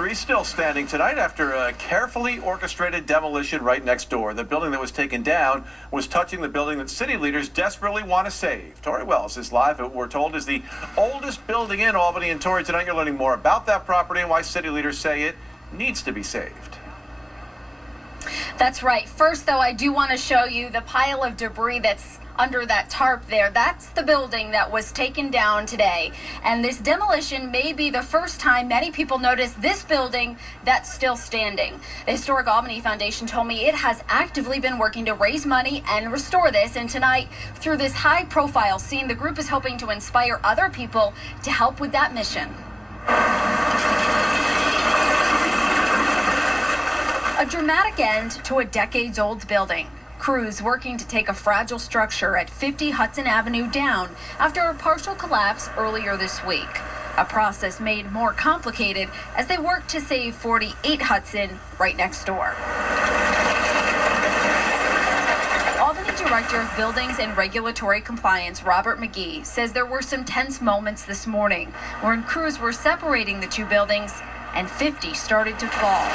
history still standing tonight after a carefully orchestrated demolition right next door. The building that was taken down was touching the building that city leaders desperately want to save. Tori Wells is live at, we're told, is the oldest building in Albany. And Tori, tonight you're learning more about that property and why city leaders say it needs to be saved. That's right. First, though, I do want to show you the pile of debris that's under that tarp there. That's the building that was taken down today. And this demolition may be the first time many people notice this building that's still standing. The Historic Albany Foundation told me it has actively been working to raise money and restore this. And tonight, through this high-profile scene, the group is hoping to inspire other people to help with that mission. A dramatic end to a decades-old building. Crews working to take a fragile structure at 50 Hudson Avenue down after a partial collapse earlier this week. A process made more complicated as they work to save 48 Hudson right next door. Albany Director of Buildings and Regulatory Compliance, Robert McGee, says there were some tense moments this morning when crews were separating the two buildings and 50 started to fall.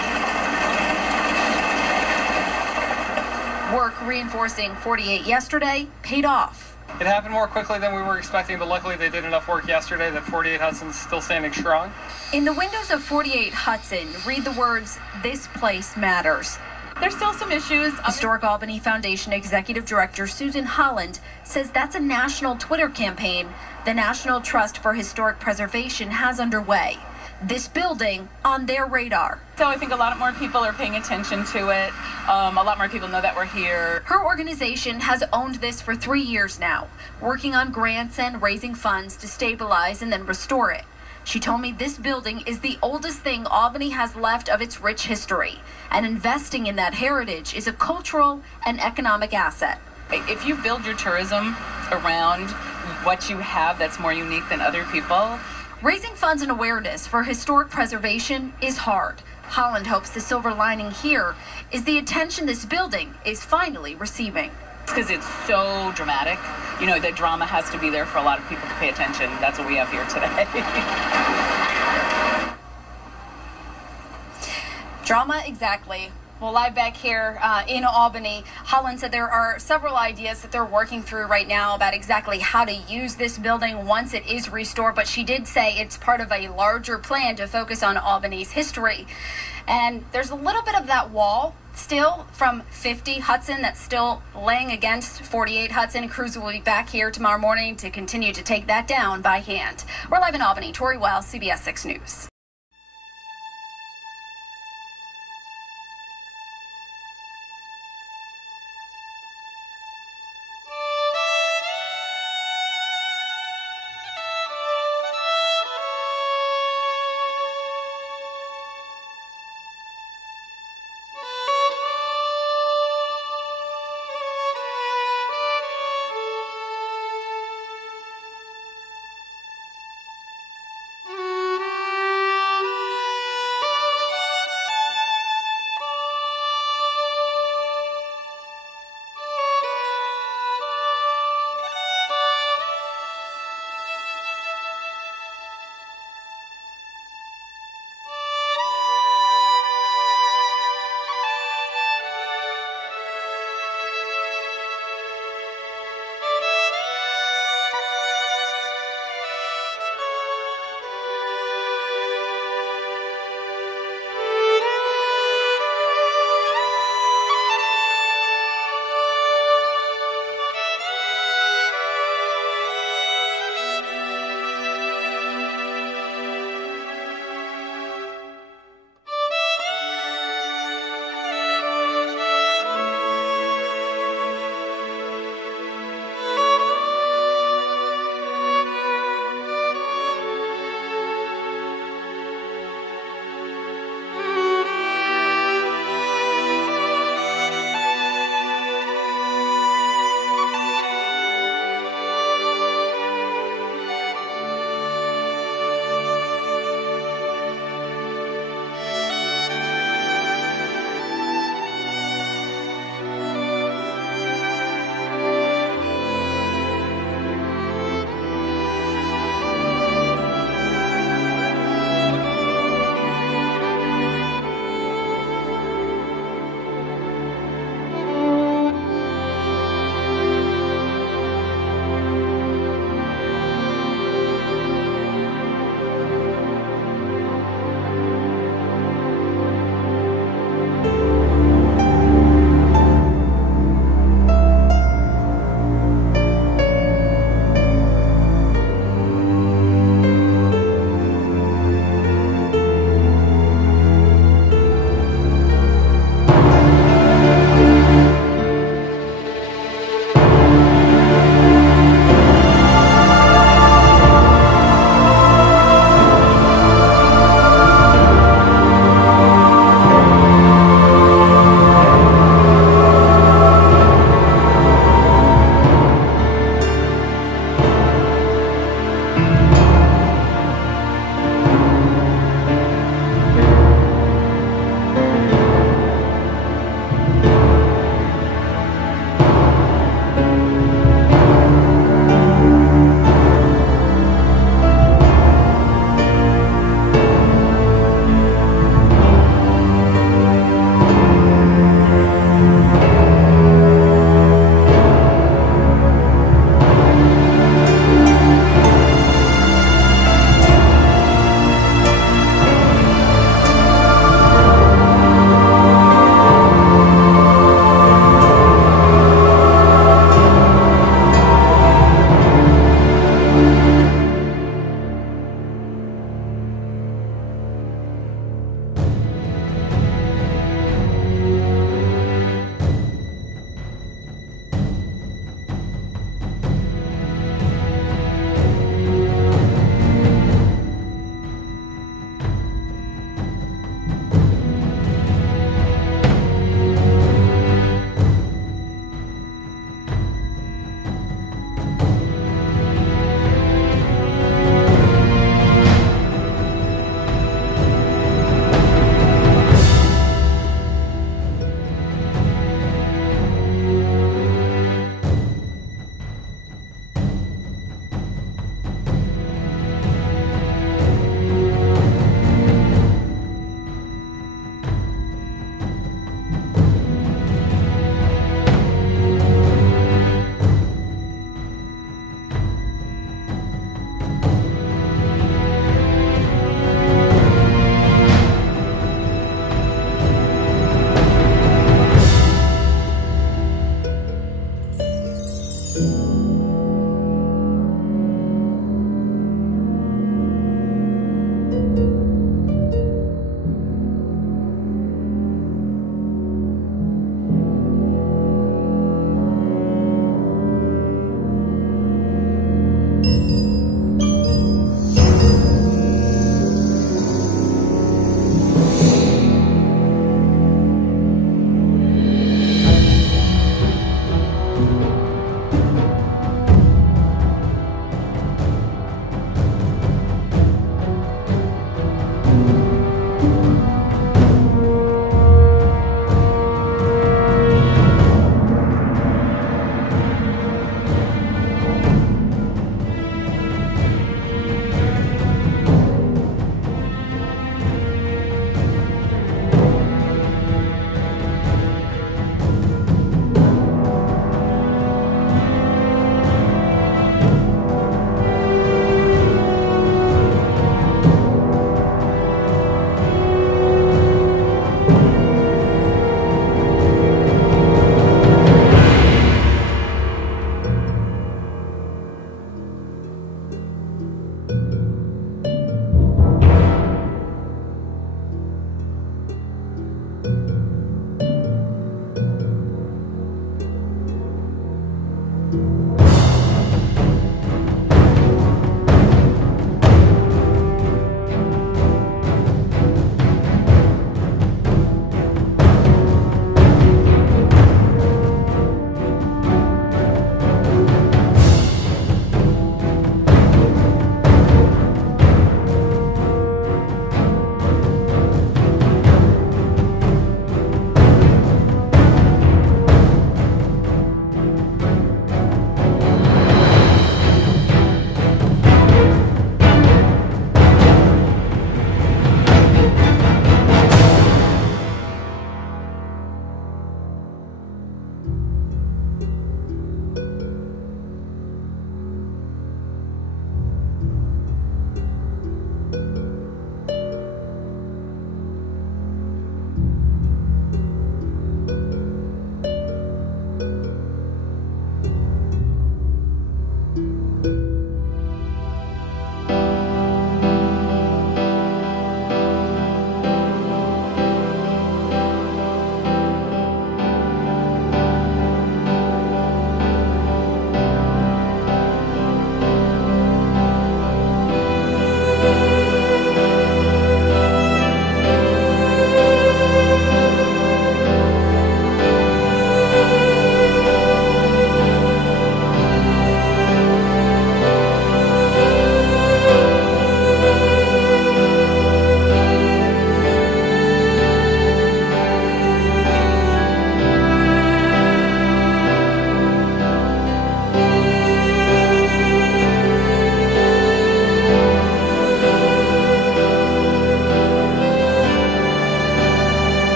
Work reinforcing 48 yesterday paid off. It happened more quickly than we were expecting, but luckily they did enough work yesterday that 48 Hudson's still standing strong. In the windows of 48 Hudson, read the words, "This place matters." There's still some issues. Historic Albany Foundation Executive Director Susan Holland says that's a national Twitter campaign the National Trust for Historic Preservation has underway. This building on their radar. So I think a lot more people are paying attention to it. A lot more people know that we're here. Her organization has owned this for 3 years now, working on grants and raising funds to stabilize and then restore it. She told me this building is the oldest thing Albany has left of its rich history, and investing in that heritage is a cultural and economic asset. If you build your tourism around what you have that's more unique than other people, raising funds and awareness for historic preservation is hard. Holland hopes the silver lining here is the attention this building is finally receiving. Because it's so dramatic. You know, the drama has to be there for a lot of people to pay attention. That's what we have here today. Drama, exactly. Well, live back here in Albany, Holland said there are several ideas that they're working through right now about exactly how to use this building once it is restored. But she did say it's part of a larger plan to focus on Albany's history. And there's a little bit of that wall still from 50 Hudson that's still laying against 48 Hudson. Crews will be back here tomorrow morning to continue to take that down by hand. We're live in Albany. Tori Wells, CBS 6 News.